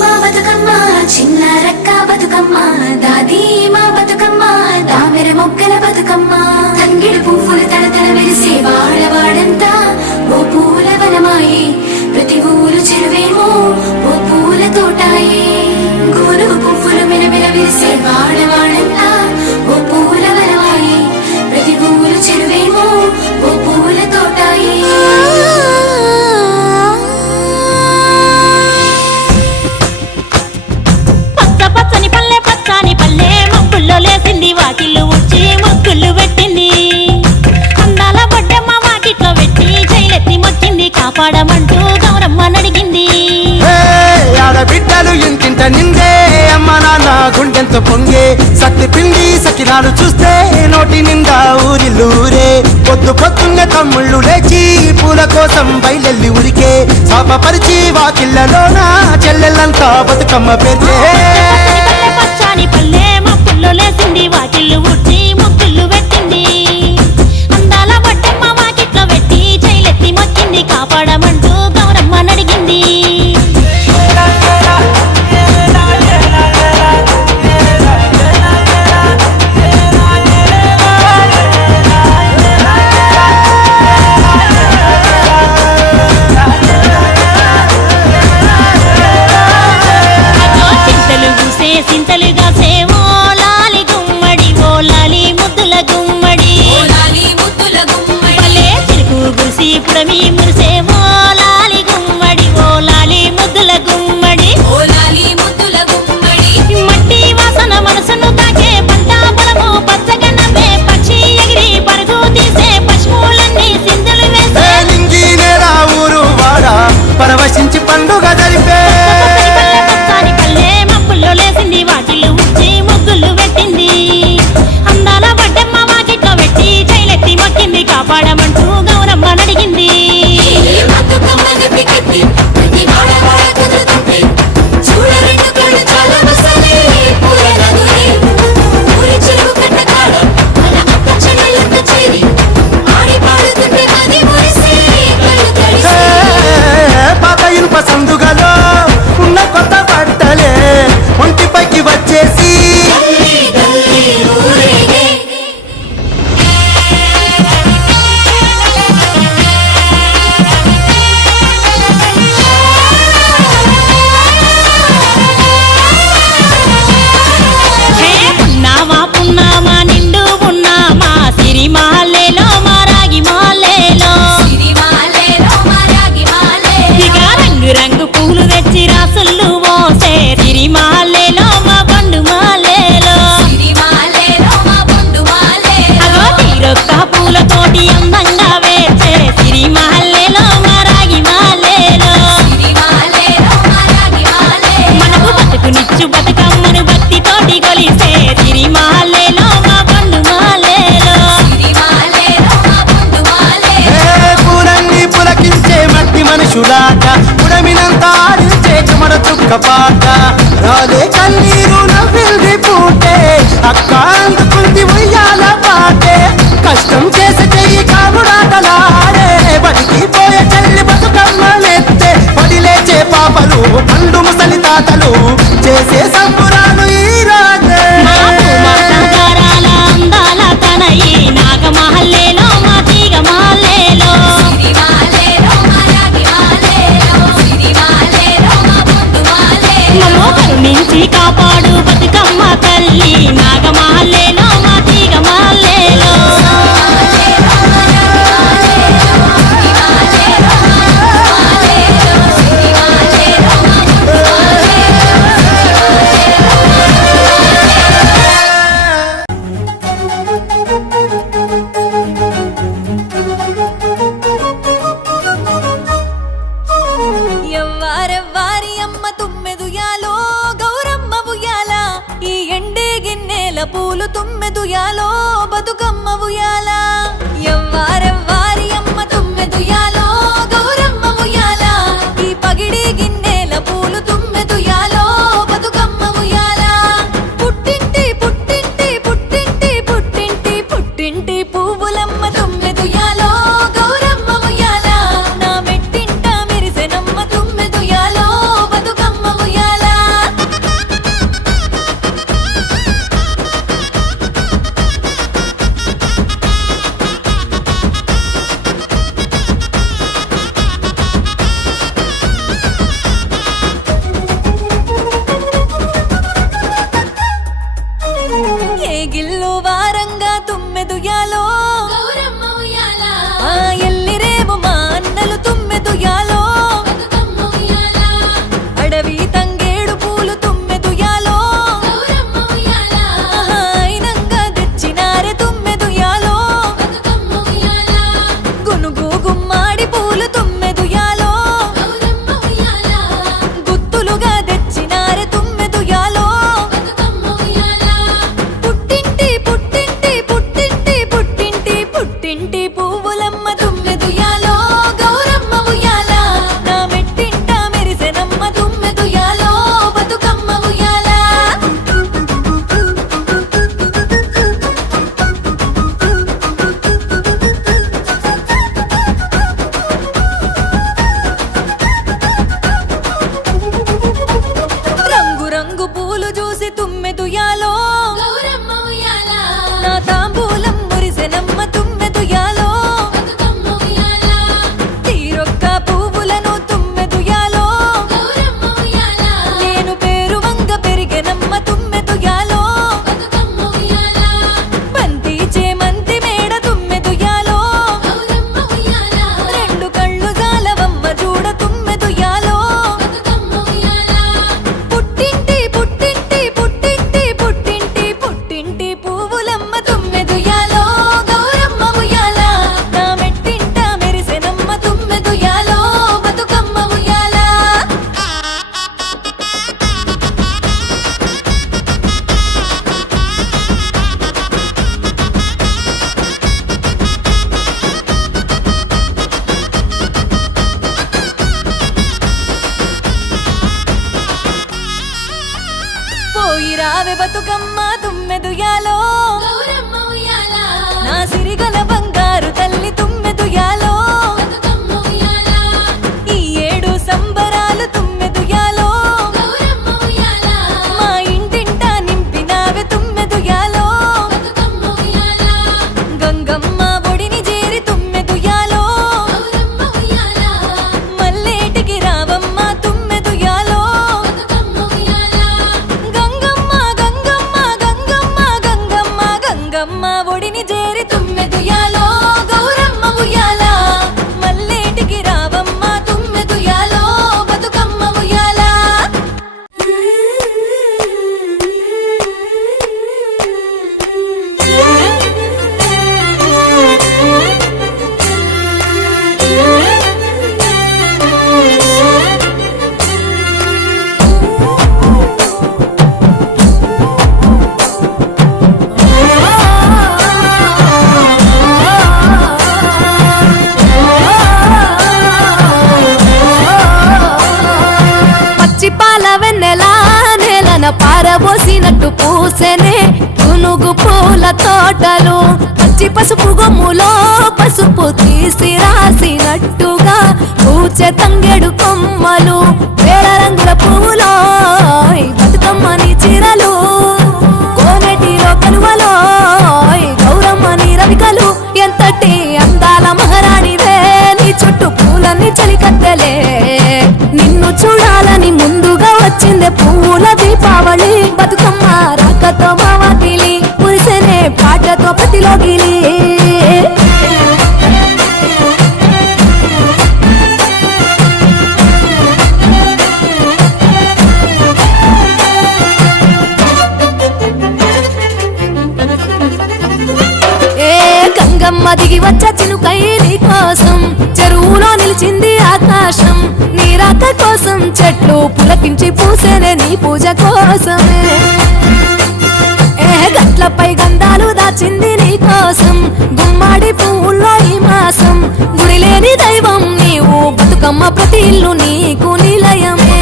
మా బతుకమ్మ చిన్న రక్క బతుకమ్మ దాది మా బతుకమ్మ దామెర మొగ్గల బతుకమ్మ. తంగిడు పువ్వులు తడతడ మెరిసే వాడవ దాంతో పొంగే సత్తి పిండి సకిరాలు చూస్తే నోటి నిండా ఊరి లూరే. పొద్దు పొద్దున్న తమ్ముళ్ళు లేచి పూల కోసం బయలెల్లి ఉరికే. శాపపరిచి వాకిళ్ళలోన చెల్లెళ్ళంతా బతుకమ్మ పెరిగే పచ్చని పల్లె మా పుల్లలేసింది దాతలు పూలు తుమ్మెదుయాలో బతుకమ్మ ఉయాలా ఎవ్వారెవ్వ రావే బతుకమ్మ తుమ్మెదుయాలో నా సిరిగల పచ్చి పసుపు గొమ్ములో పసుపు తీసి రాసినట్టుగా పూచె తంగెడు కొమ్మలు వేల రంగుల పువ్వులో బతుకమ్మని చీరలు కోనేటిలో కలువలో గౌరమ్మని రవికలు ఎంతటి అందాల మహారాణివే నీ చుట్టూ పూలన్నీ చలికత్తెలే. నిన్ను చూడాలని ముందుగా వచ్చిందే పువ్వుల దీపావళి బతుకమ్మ రాకతో మావాకిలి మురిసెనే పాటతో ప్రతిలో దాచింది నీ కోసం. గుమ్మడి పువ్వుల్లో ఈ మాసం. గుడి లేని దైవం నీవు. బతుకమ్మ ప్రతి ఇల్లు నీకు నిలయమే.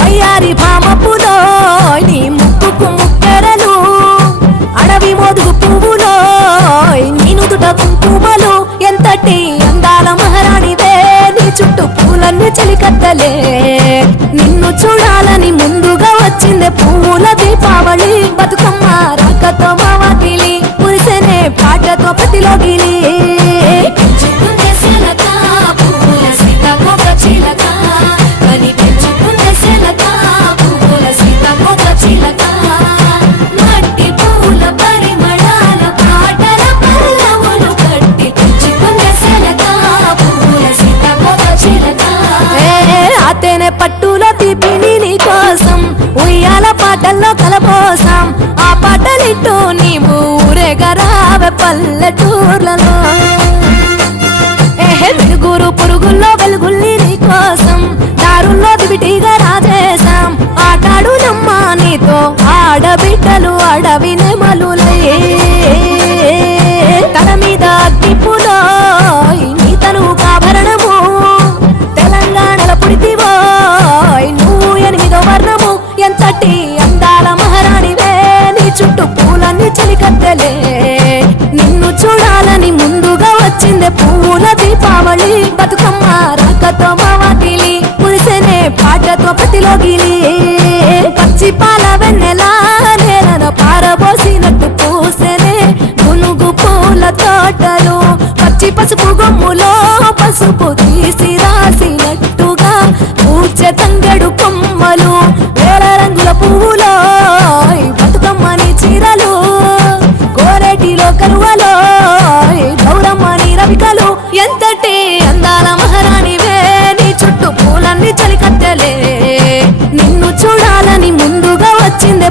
వయ్యారి భామపులో నీ ముక్కుకు ముక్కెరలు. అడవి మోదుగు పువ్వులో నీ నుదుట కుంకుమలు. ఎంతటి అందాల మహారాణివే నీ చుట్టూ పూలన్నీ చలికట్టలే. నిన్ను చూడాలని ముందుగా వచ్చిందే పువ్వుల దీపావళి. ఏ ఆతేనే పట్టులో తీపిని నీ కోసం ఉయ్యాల పాటల్లో కలపోసాం. ఆ పాటలిట్టు పల్లెటూర్లలో. ఏహే వెలుగురు పురుగుల్లో వెలుగుల్లి నీ కోసం. దారుల్లో దివిటిగా రాజేశాం. ఆటాడు నమ్మ నీతో. ఆడబిడ్డలు అడవి పువ్వుల దీపావళి బతుకమ్మ రాకతో మావాకిలి మురిసెనే పాటతో ప్రతిలో గిలి పచ్చి పాల వెన్నెలా నేలన పారబోసినట్టు పూసెనే గునుగు పూల తోటలు. పచ్చి పసుపు గొమ్ములో పసుపు తీసి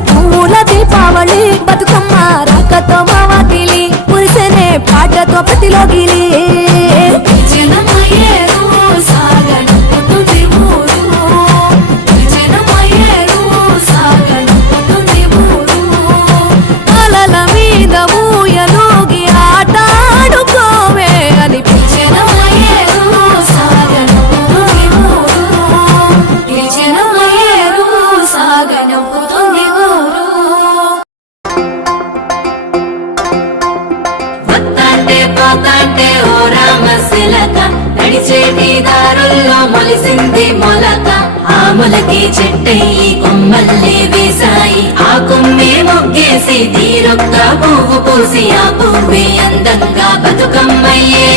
పూల దీపావళి బతుకు వంగి చెట్టయి కొమ్మల్లే వేశాయి. ఆ కొమ్మే మొగ్గేసి తీరొక్క పువ్వు పూసి ఆ పువ్వే అందంగా బతుకమ్మయ్యే.